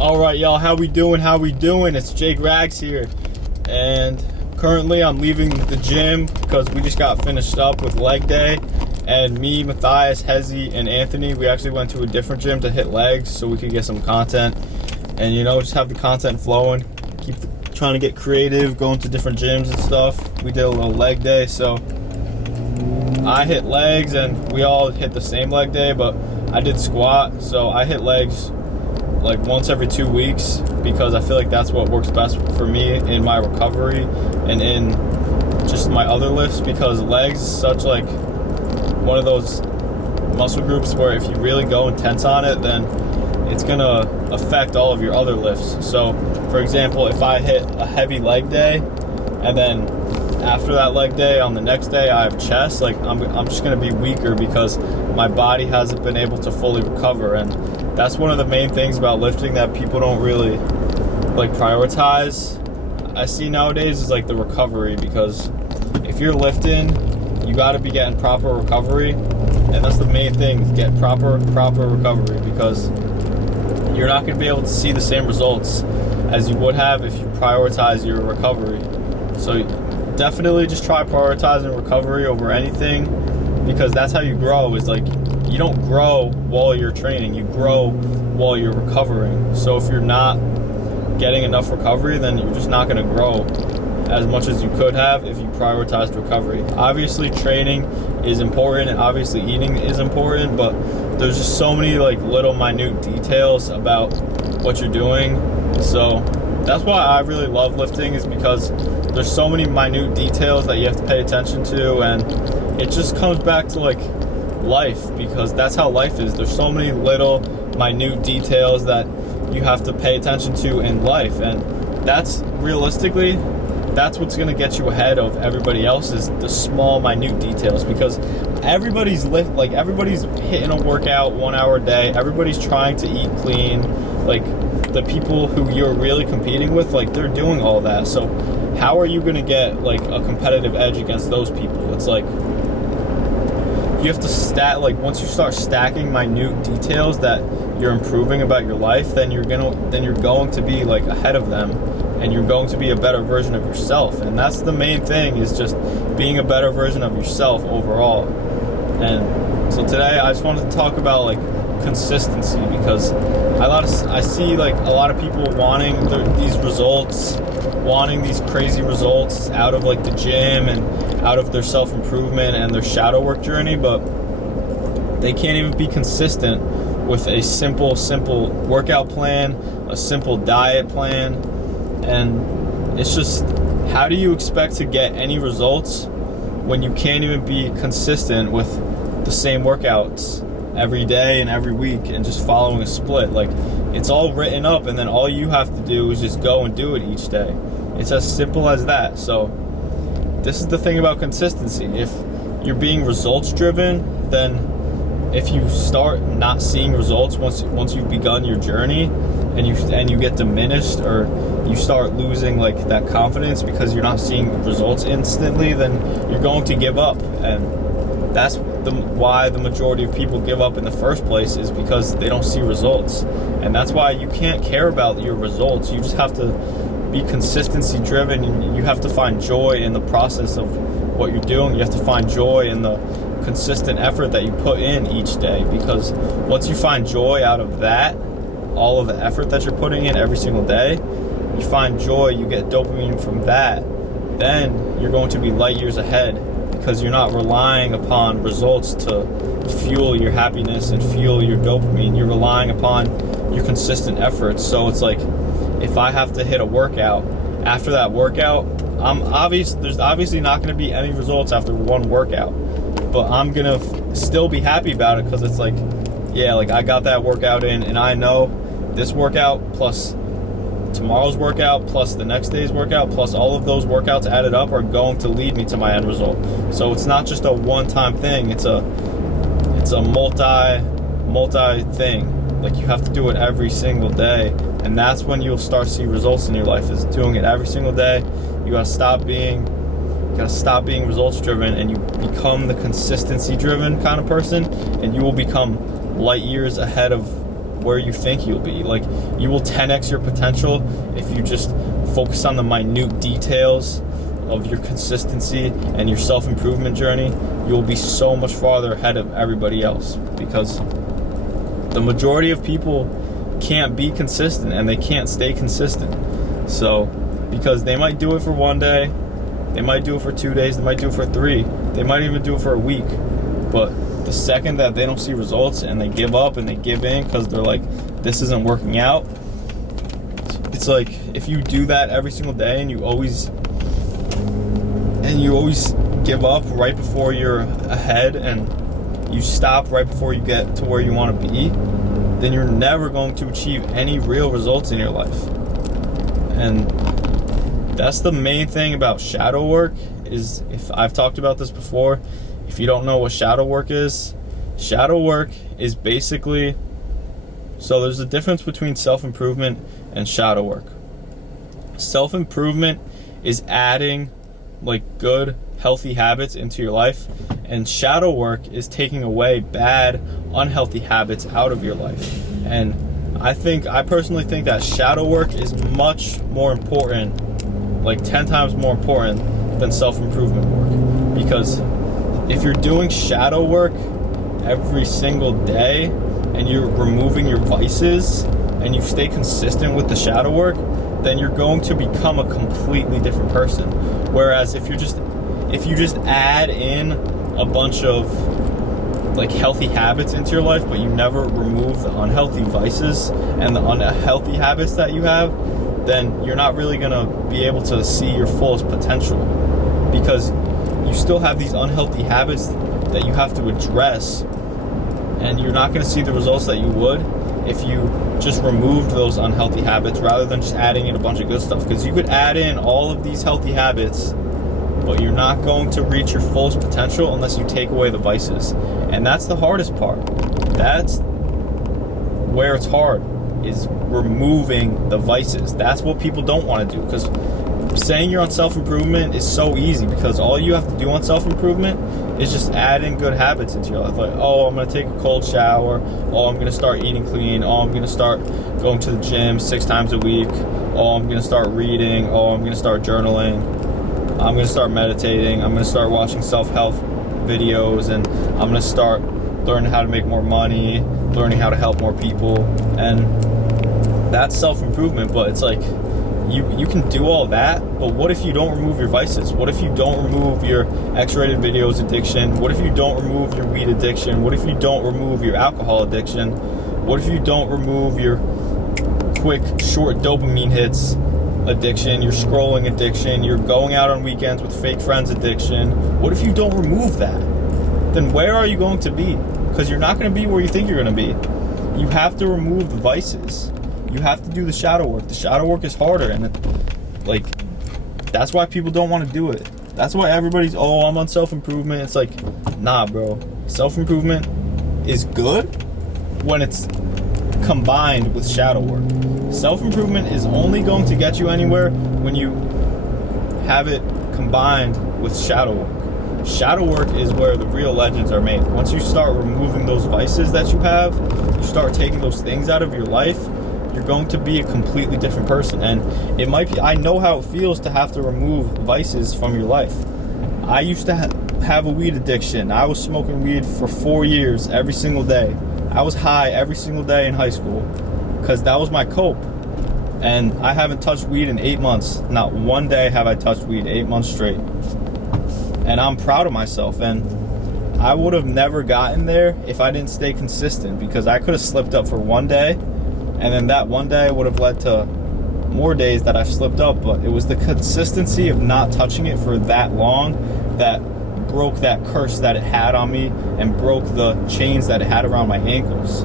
All right, y'all, how we doing? It's Jake Rags here, and currently I'm leaving the gym because we just got finished up with leg day, and me, Matthias, Hezzy, and Anthony, we actually went to a different gym to hit legs so we could get some content, and just have the content flowing, trying to get creative, going to different gyms and stuff. We did a little leg day, so I hit legs, and we all hit the same leg day, but I did squat, so I hit legs like once every 2 weeks because I feel like that's what works best for me in my recovery and in just my other lifts, because legs is such like one of those muscle groups where if you really go intense on it, then it's gonna affect all of your other lifts. So for example, if I hit a heavy leg day and then after that leg day on the next day I have chest, like I'm just gonna be weaker because my body hasn't been able to fully recover. And that's one of the main things about lifting that people don't really like prioritize, I see nowadays, is like the recovery, because if you're lifting, you got to be getting proper recovery, and that's the main thing, get proper recovery, because you're not going to be able to see the same results as you would have if you prioritize your recovery. So definitely just try prioritizing recovery over anything, because that's how you grow. Is like, you don't grow while you're training, you grow while you're recovering. So if you're not getting enough recovery, then you're just not going to grow as much as you could have if you prioritized recovery. Obviously training is important, and obviously eating is important, but there's just so many like little minute details about what you're doing. So that's why I really love lifting, is because there's so many minute details that you have to pay attention to, and it just comes back to like life, because that's how life is. There's so many little minute details that you have to pay attention to in life, and that's realistically, that's what's going to get you ahead of everybody else, is the small minute details, because everybody's hitting a workout 1 hour a day, everybody's trying to eat clean, like the people who you're really competing with, like they're doing all that. So how are you going to get like a competitive edge against those people? It's like you have to once you start stacking minute details that you're improving about your life, then you're going to be like ahead of them, and you're going to be a better version of yourself. And that's the main thing, is just being a better version of yourself overall. And so today I just wanted to talk about like consistency, because I see like a lot of people wanting these results, wanting these crazy results out of like the gym and out of their self-improvement and their shadow work journey, but they can't even be consistent with a simple workout plan, a simple diet plan. And it's just, how do you expect to get any results when you can't even be consistent with the same workouts every day and every week and just following a split? Like, it's all written up, and then all you have to do is just go and do it each day. It's as simple as that. So this is the thing about consistency. If you're being results driven, then if you start not seeing results once you've begun your journey, and you get diminished, or you start losing like that confidence because you're not seeing results instantly, then you're going to give up. And that's why the majority of people give up in the first place, is because they don't see results. And that's why you can't care about your results. You just have to be consistency driven, and you have to find joy in the process of what you're doing. You have to find joy in the consistent effort that you put in each day, because once you find joy out of that, all of the effort that you're putting in every single day, you find joy, you get dopamine from that, then you're going to be light years ahead, because you're not relying upon results to fuel your happiness and fuel your dopamine. You're relying upon your consistent efforts. So it's like, if I have to hit a workout, after that workout, there's obviously not going to be any results after one workout, but I'm going to still be happy about it, because it's like, yeah, like I got that workout in, and I know this workout plus tomorrow's workout plus the next day's workout plus all of those workouts added up are going to lead me to my end result. So it's not just a one-time thing, it's a multi thing. Like, you have to do it every single day, and that's when you'll start to see results in your life, is doing it every single day. You gotta stop being results driven, and you become the consistency driven kind of person, and you will become light years ahead of where you think you'll be. Like, you will 10x your potential if you just focus on the minute details of your consistency and your self-improvement journey. You'll be so much farther ahead of everybody else, because the majority of people can't be consistent and they can't stay consistent. So, because they might do it for one day, they might do it for 2 days, they might do it for 3, they might even do it for a week. But the second that they don't see results and they give up and they give in because they're like, this isn't working out, it's like, if you do that every single day and you always give up right before you're ahead and you stop right before you get to where you want to be, then you're never going to achieve any real results in your life. And that's the main thing about shadow work. Is, if I've talked about this before, if you don't know what shadow work is basically, so there's a difference between self-improvement and shadow work. Self-improvement is adding like good, healthy habits into your life, and shadow work is taking away bad, unhealthy habits out of your life. And I personally think that shadow work is much more important, like 10 times more important than self-improvement work. Because if you're doing shadow work every single day and you're removing your vices and you stay consistent with the shadow work, then you're going to become a completely different person. Whereas if you just add in a bunch of like healthy habits into your life, but you never remove the unhealthy vices and the unhealthy habits that you have, then you're not really gonna be able to see your fullest potential, because you still have these unhealthy habits that you have to address, and you're not gonna see the results that you would if you just removed those unhealthy habits rather than just adding in a bunch of good stuff. Because you could add in all of these healthy habits, but you're not going to reach your fullest potential unless you take away the vices. And that's the hardest part. That's where it's hard, is removing the vices. That's what people don't want to do, because saying you're on self-improvement is so easy, because all you have to do on self-improvement is just add in good habits into your life. Like, oh, I'm going to take a cold shower. Oh, I'm going to start eating clean. Oh, I'm going to start going to the gym 6 times a week. Oh, I'm going to start reading. Oh, I'm going to start journaling. I'm going to start meditating. I'm going to start watching self-help videos, and I'm going to start learning how to make more money, learning how to help more people. And that's self-improvement. But it's like, you can do all that, but what if you don't remove your vices? What if you don't remove your X-rated videos addiction? What if you don't remove your weed addiction? What if you don't remove your alcohol addiction? What if you don't remove your quick, short dopamine hits addiction, your scrolling addiction, your going out on weekends with fake friends addiction? What if you don't remove that? Then where are you going to be? Because you're not going to be where you think you're going to be. You have to remove the vices. You have to do the shadow work. The shadow work is harder, and that's why people don't want to do it. That's why everybody's, oh, I'm on self-improvement. It's like, nah, bro. Self-improvement is good when it's combined with shadow work. Self-improvement is only going to get you anywhere when you have it combined with shadow work. Shadow work is where the real legends are made. Once you start removing those vices that you have, you start taking those things out of your life, you're going to be a completely different person. And it might be, I know how it feels to have to remove vices from your life. I used to have a weed addiction. I was smoking weed for 4 years every single day. I was high every single day in high school because that was my cope. And I haven't touched weed in 8 months. Not one day have I touched weed 8 months straight. And I'm proud of myself. And I would have never gotten there if I didn't stay consistent, because I could have slipped up for one day, and then that one day would have led to more days that I've slipped up. But it was the consistency of not touching it for that long that broke that curse that it had on me and broke the chains that it had around my ankles,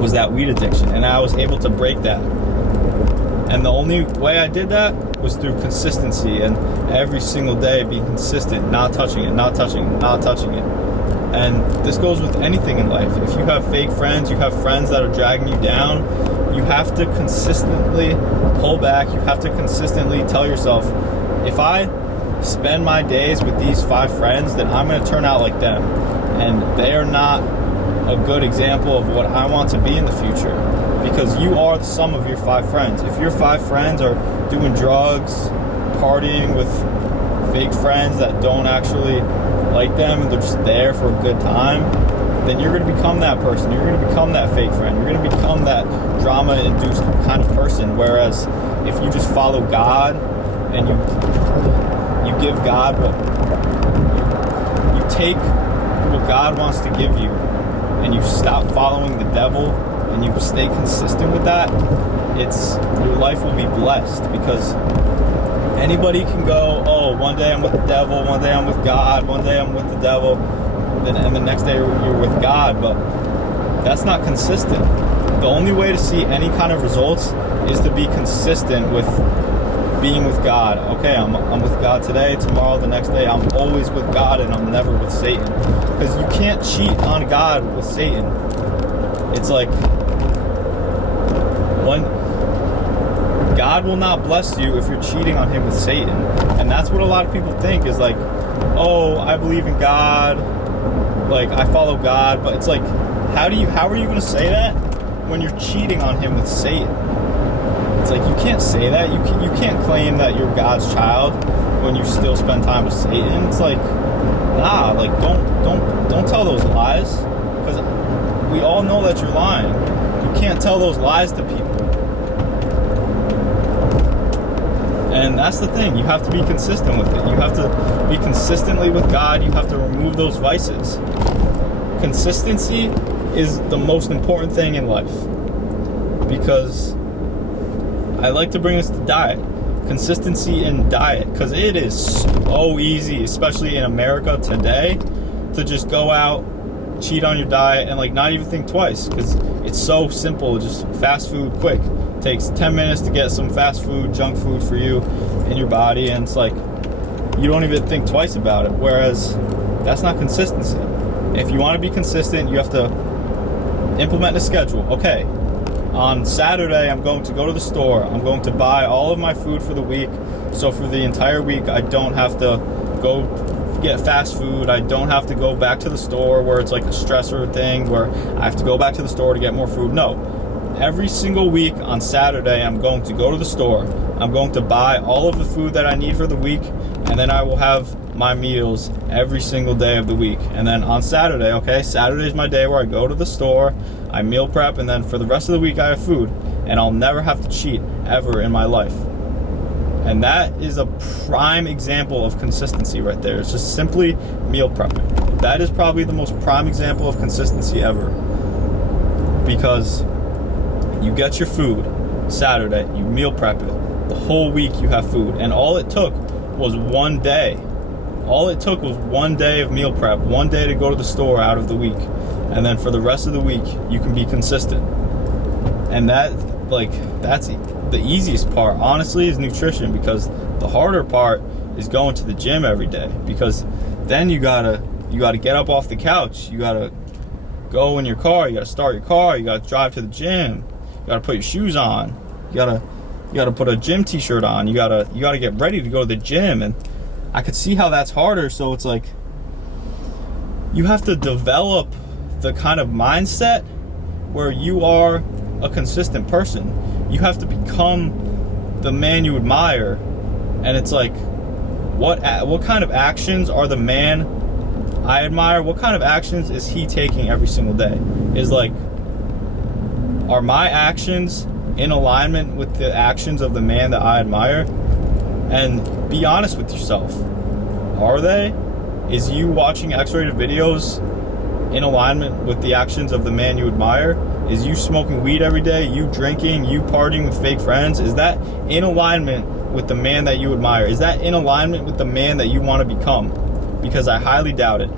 was that weed addiction. And I was able to break that. And the only way I did that was through consistency, and every single day being consistent, not touching it, not touching it, not touching it. And this goes with anything in life. If you have fake friends, you have friends that are dragging you down, you have to consistently pull back. You have to consistently tell yourself, if I spend my days with these 5 friends, then I'm going to turn out like them. And they are not a good example of what I want to be in the future, because you are the sum of your 5 friends. If your 5 friends are doing drugs, partying with fake friends that don't actually like them and they're just there for a good time, then you're going to become that person. You're going to become that fake friend. You're going to become that drama-induced kind of person. Whereas if you just follow God and you give God what you take what God wants to give you, and you stop following the devil and you stay consistent with that, your life will be blessed. Because anybody can go, oh, one day I'm with the devil, one day I'm with God, one day I'm with the devil, and the next day you're with God. But that's not consistent. The only way to see any kind of results is to be consistent with being with God. Okay, I'm with God today, tomorrow, the next day, I'm always with God, and I'm never with Satan. Because you can't cheat on God with Satan. It's like, God will not bless you if you're cheating on him with Satan. And that's what a lot of people think, is like, oh, I believe in God, like I follow God. But it's like, how are you going to say that when you're cheating on him with Satan? It's like, you can't say that. You can't claim that you're God's child when you still spend time with Satan. It's like, nah, like don't tell those lies, because we all know that you're lying. You can't tell those lies to people. And that's the thing. You have to be consistent with it. You have to be consistently with God. You have to remove those vices. Consistency is the most important thing in life, because I like to bring this to diet. Consistency in diet, because it is so easy, especially in America today, to just go out, cheat on your diet, and like not even think twice, because it's so simple. Just fast food, quick. It takes 10 minutes to get some fast food, junk food for you in your body, and it's like you don't even think twice about it. Whereas that's not consistency. If you want to be consistent, you have to implement a schedule. Okay, on Saturday, I'm going to go to the store. I'm going to buy all of my food for the week. So for the entire week, I don't have to go get fast food. I don't have to go back to the store where it's like a stressor thing where I have to go back to the store to get more food. No. Every single week on Saturday, I'm going to go to the store. I'm going to buy all of the food that I need for the week, and then I will have my meals every single day of the week. And then on Saturday, okay, Saturday is my day where I go to the store, I meal prep, and then for the rest of the week I have food, and I'll never have to cheat ever in my life. And that is a prime example of consistency right there. It's just simply meal prepping. That is probably the most prime example of consistency ever, because you get your food Saturday, you meal prep it, the whole week you have food, and all it took was one day. All it took was one day of meal prep, one day to go to the store out of the week. And then for the rest of the week, you can be consistent. And that's the easiest part, honestly, is nutrition, because the harder part is going to the gym every day, because then you gotta get up off the couch, you gotta go in your car, you gotta start your car, you gotta drive to the gym, you gotta put your shoes on, you gotta put a gym t-shirt on, you gotta get ready to go to the gym. And I could see how that's harder. So it's like, you have to develop the kind of mindset where you are a consistent person. You have to become the man you admire. And it's like, what kind of actions are the man I admire? What kind of actions is he taking every single day? Is like, are my actions in alignment with the actions of the man that I admire? And be honest with yourself. Are they? Is you watching X-rated videos in alignment with the actions of the man you admire? Is you smoking weed every day, you drinking, you partying with fake friends? Is that in alignment with the man that you admire? Is that in alignment with the man that you want to become? Because I highly doubt it.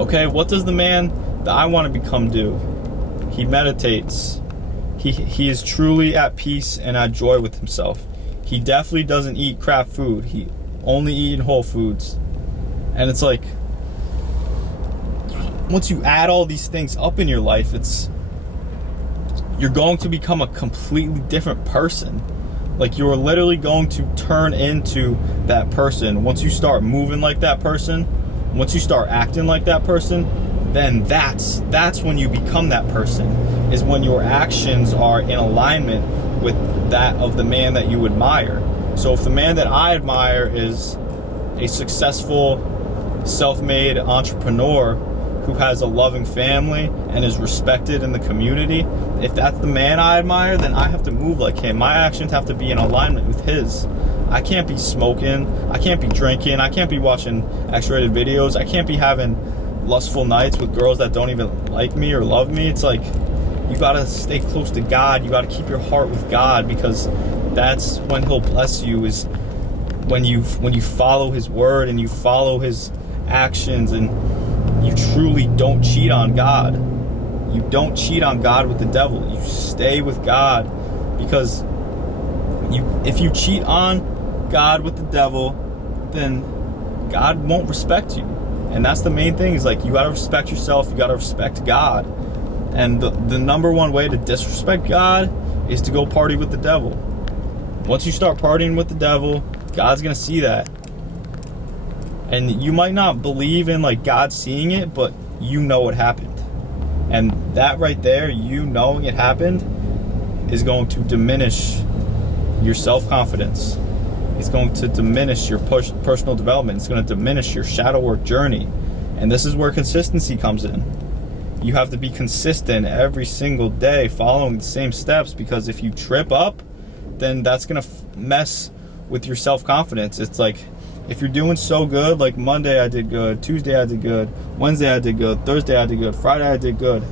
Okay, what does the man that I want to become do? He meditates. He is truly at peace and at joy with himself. He definitely doesn't eat crap food. He only eats whole foods. And it's like, once you add all these things up in your life, you're going to become a completely different person. Like, you're literally going to turn into that person. Once you start moving like that person, once you start acting like that person, then that's when you become that person, is when your actions are in alignment with that of the man that you admire. So if the man that I admire is a successful, self-made entrepreneur who has a loving family and is respected in the community, if that's the man I admire, then I have to move like him. My actions have to be in alignment with his. I can't be smoking, I can't be drinking, I can't be watching X-rated videos, I can't be having lustful nights with girls that don't even like me or love me. It's like, you gotta stay close to God. You gotta keep your heart with God, because that's when He'll bless you, is when you follow His word and you follow His actions, and you truly don't cheat on God. You don't cheat on God with the devil. You stay with God, because if you cheat on God with the devil, then God won't respect you. And that's the main thing, is like, you gotta respect yourself, you gotta respect God. And the number one way to disrespect God is to go party with the devil. Once you start partying with the devil, God's gonna see that. And you might not believe in like God seeing it, but you know it happened. And that right there, you knowing it happened, is going to diminish your self-confidence. It's going to diminish your personal development. It's going to diminish your shadow work journey. And this is where consistency comes in. You have to be consistent every single day following the same steps, because if you trip up, then that's going to mess with your self-confidence. It's like, if you're doing so good, like Monday I did good, Tuesday I did good, Wednesday I did good, Thursday I did good, Friday I did good,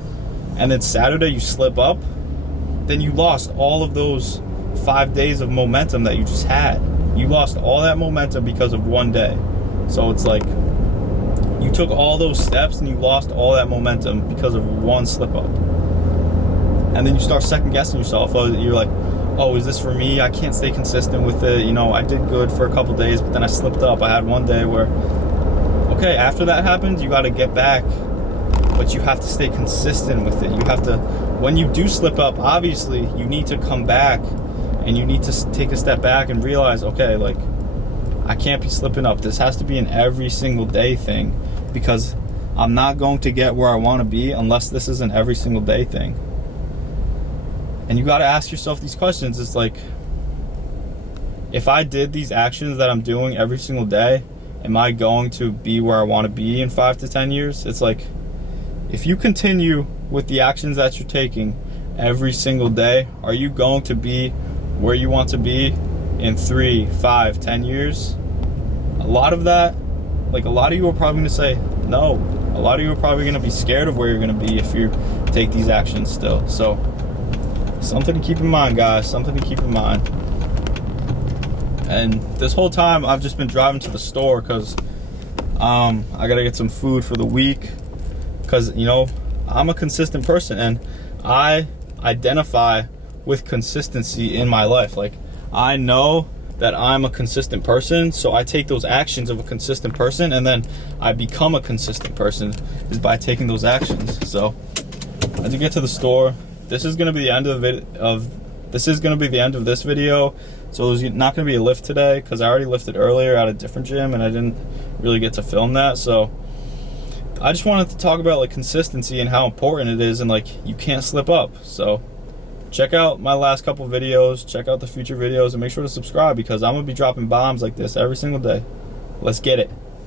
and then Saturday you slip up, then you lost all of those 5 days of momentum that you just had. You lost all that momentum because of one day. So it's like, you took all those steps and you lost all that momentum because of one slip up. And then you start second guessing yourself. Oh, you're like, oh, is this for me? I can't stay consistent with it. You know, I did good for a couple days, but then I slipped up. I had one day where, okay, after that happens, you got to get back, but you have to stay consistent with it. You have to, when you do slip up, obviously you need to come back, and you need to take a step back and realize, okay, like, I can't be slipping up. This has to be an every single day thing, because I'm not going to get where I want to be unless this is an every single day thing. And you got to ask yourself these questions. It's like, if I did these actions that I'm doing every single day, am I going to be where I want to be in 5 to 10 years? It's like, if you continue with the actions that you're taking every single day, are you going to be where you want to be in 3, 5, 10 years? A lot of that, like, a lot of you are probably going to say no. A lot of you are probably going to be scared of where you're going to be if you take these actions still. So, something to keep in mind, guys. Something to keep in mind. And this whole time, I've just been driving to the store because I got to get some food for the week. Because, you know, I'm a consistent person, and I identify with consistency in my life. Like, I know that I'm a consistent person, so I take those actions of a consistent person, and then I become a consistent person is by taking those actions. So as you get to the store, this is going to be the end of this video. So there's not going to be a lift today because I already lifted earlier at a different gym and I didn't really get to film that. So I just wanted to talk about like consistency and how important it is, and like, you can't slip up. So check out my last couple videos, check out the future videos, and make sure to subscribe, because I'm going to be dropping bombs like this every single day. Let's get it.